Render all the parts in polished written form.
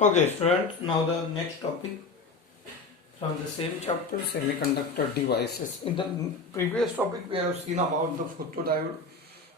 Okay, students, now the next topic from the same chapter, semiconductor devices. In the previous topic, we have seen about the photodiode.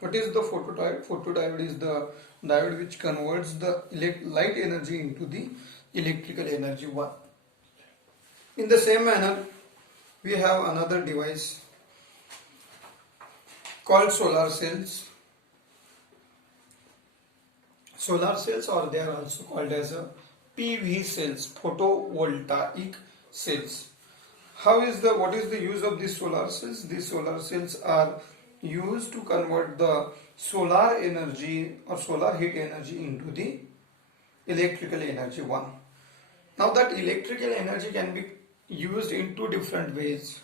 What is the photodiode? Photodiode is the diode which converts the light energy into the electrical energy. One. In the same manner, we have another device called solar cells. Solar cells, or they are also called as a PV cells, photovoltaic cells. What is the use of these solar cells? These solar cells are used to convert the solar energy or solar heat energy into the electrical energy. One. Now that electrical energy can be used in two different ways.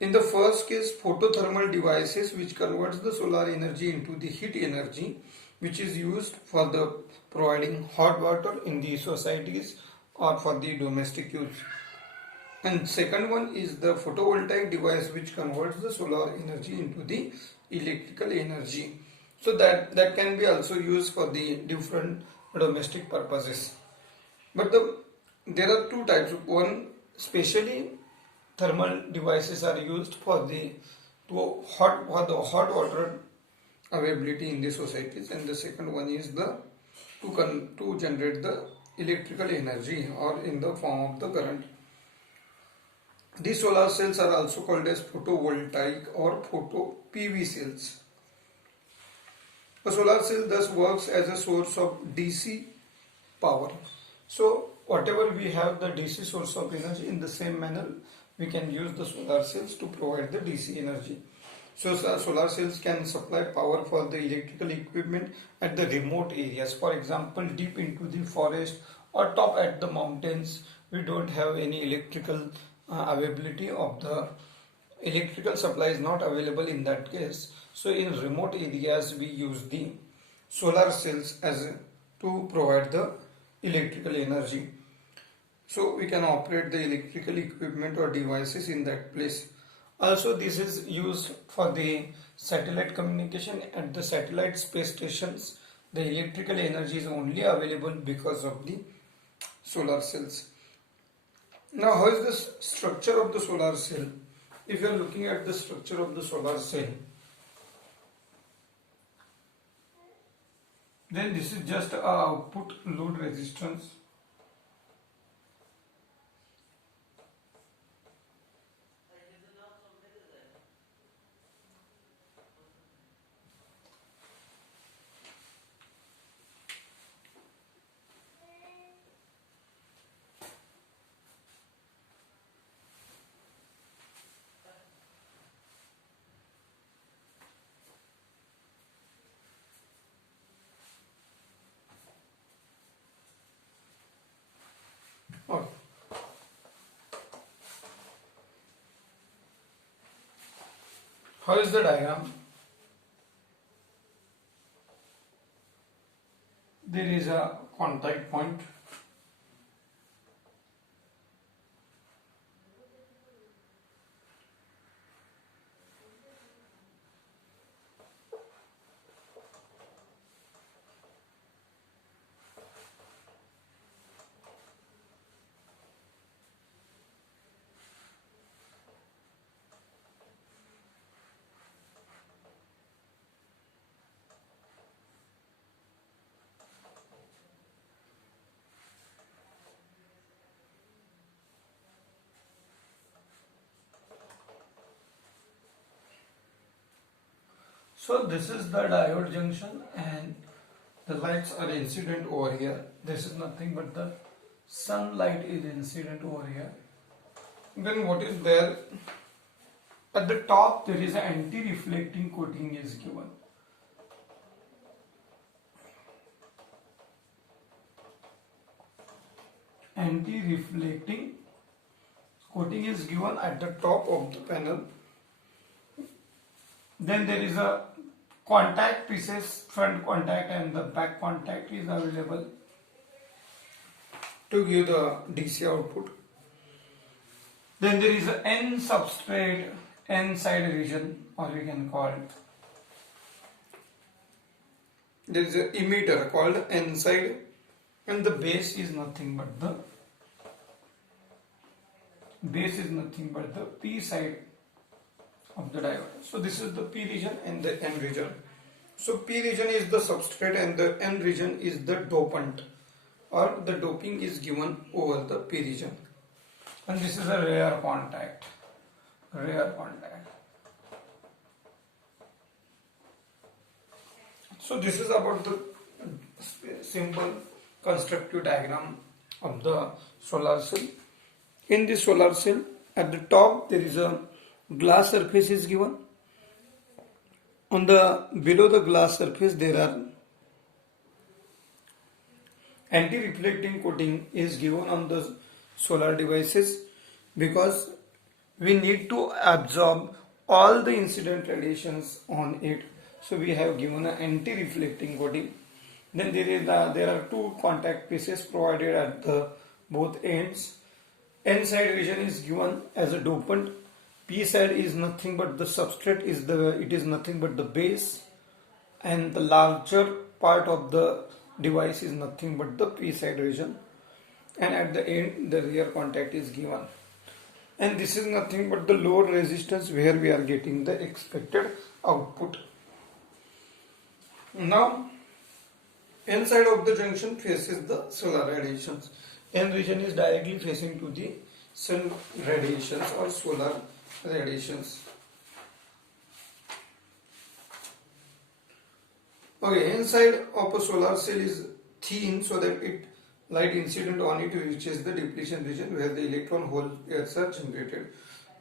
In the first case, photothermal devices which converts the solar energy into the heat energy, which is used for the providing hot water in the societies or for the domestic use. And second one is the photovoltaic device which converts the solar energy into the electrical energy. So that can be also used for the different domestic purposes. But there are two types. One, specially thermal devices are used for the hot water availability in the societies, and the second one is the to generate the electrical energy or in the form of the current. These solar cells are also called as photovoltaic or photo PV cells. A solar cell thus works as a source of DC power. So whatever we have the DC source of energy, in the same manner we can use the solar cells to provide the DC energy. So solar cells can supply power for the electrical equipment at the remote areas. For example, deep into the forest or top at the mountains, we don't have any electrical availability of the electrical supply is not available in that case. So in remote areas, we use the solar cells to provide the electrical energy. So we can operate the electrical equipment or devices in that place. Also, this is used for the satellite communication. At the satellite space stations, the electrical energy is only available because of the solar cells. Now, how is the structure of the solar cell? If you are looking at the structure of the solar cell, then this is just a output load resistance. Okay. How is the diagram? There is a contact point. So this is the diode junction and the lights are incident over here. This is nothing but the sunlight is incident over here. Then what is there? At the top there is an anti-reflecting coating is given. Anti-reflecting coating is given at the top of the panel. Then there is a contact pieces, front contact and the back contact is available to give the DC output. Then there is a N substrate, N side region, or we can call it. There is an emitter called N side and the base is nothing but the P side of the diode. So this is the P region and the N region. So P region is the substrate and the N region is the dopant, or the doping is given over the P region. And this is a rare contact. So this is about the simple constructive diagram of the solar cell. In the solar cell, at the top there is a glass surface is given. On the below the glass surface there are anti-reflecting coating is given on the solar devices, because we need to absorb all the incident radiations on it. So we have given an anti-reflecting coating. Then there are two contact pieces provided at the both ends. N side region is given as a dopant. P side is nothing but the substrate, it is nothing but the base, and the larger part of the device is nothing but the P side region, and at the end the rear contact is given. And this is nothing but the load resistance where we are getting the expected output. Now N side of the junction faces the solar radiations. N region is directly facing to the sun radiations or solar radiations. Okay, inside of a solar cell is thin so that light incident on it reaches the depletion region where the electron hole pairs are generated.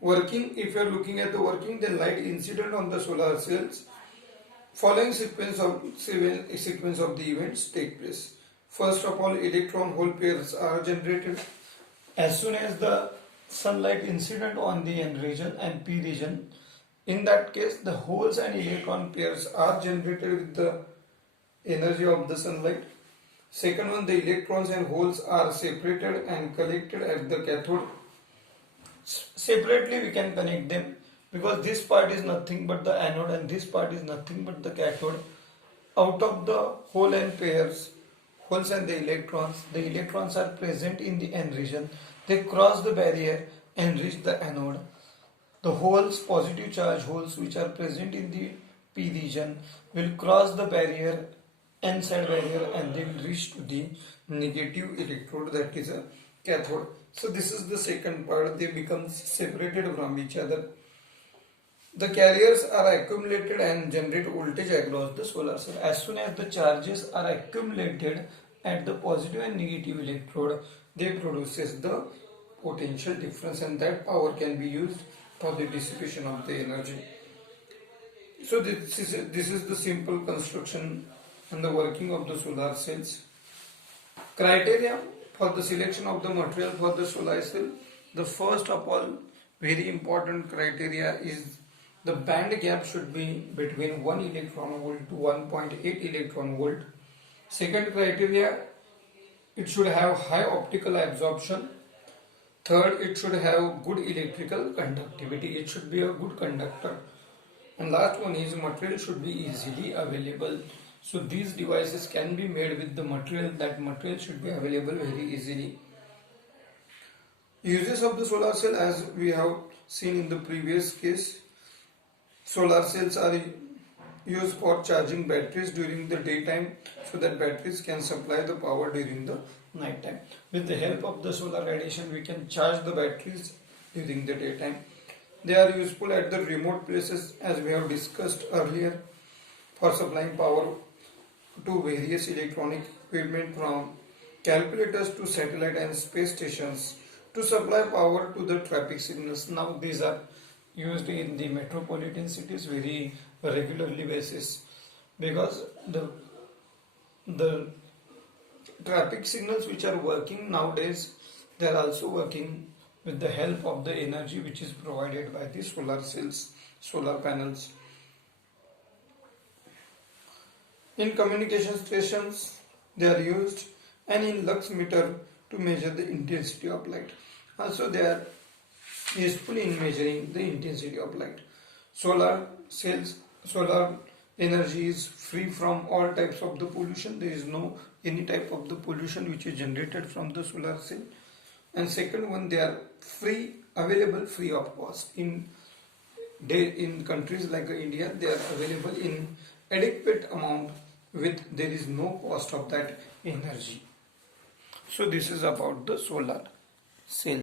Working, if you are looking at the working, then light incident on the solar cells, following sequence of the events take place. First of all, electron hole pairs are generated. As soon as the sunlight incident on the N region and P region, in that case the holes and electron pairs are generated with the energy of the sunlight. Second one, the electrons and holes are separated and collected at the cathode. Separately we can connect them, because this part is nothing but the anode and this part is nothing but the cathode. Out of the hole and pairs, holes and the electrons are present in the N region. They cross the barrier and reach the anode. The holes, positive charge holes which are present in the P region, will cross the barrier, N side barrier, and they will reach to the negative electrode, that is a cathode. So this is the second part, they become separated from each other. The carriers are accumulated and generate voltage across the solar cell. As soon as the charges are accumulated at the positive and negative electrode, they produces the potential difference, and that power can be used for the dissipation of the energy. So this is the simple construction and the working of the solar cells. Criteria for the selection of the material for the solar cell. The first of all very important criteria is the band gap should be between 1 electron volt to 1.8 electron volt. Second criteria, it should have high optical absorption. Third, it should have good electrical conductivity. It should be a good conductor. And last one is material should be easily available. So these devices can be made with the material. That material should be available very easily. Uses of the solar cell, as we have seen in the previous case, solar cells are used for charging batteries during the daytime so that batteries can supply the power during the night time. With the help of the solar radiation, we can charge the batteries during the daytime. They are useful at the remote places, as we have discussed earlier, for supplying power to various electronic equipment from calculators to satellite and space stations, to supply power to the traffic signals. Now these are used in the metropolitan cities very regularly basis, because the traffic signals which are working nowadays, they are also working with the help of the energy which is provided by the solar cells, solar panels. In communication stations they are used, and in lux meter to measure the intensity of light. Also they are useful in measuring the intensity of light. Solar cells, solar energy is free from all types of the pollution. There is no any type of the pollution which is generated from the solar cell. And second one, they are available free of cost. In countries like India, they are available in adequate amount with there is no cost of that energy. So this is about the solar cell.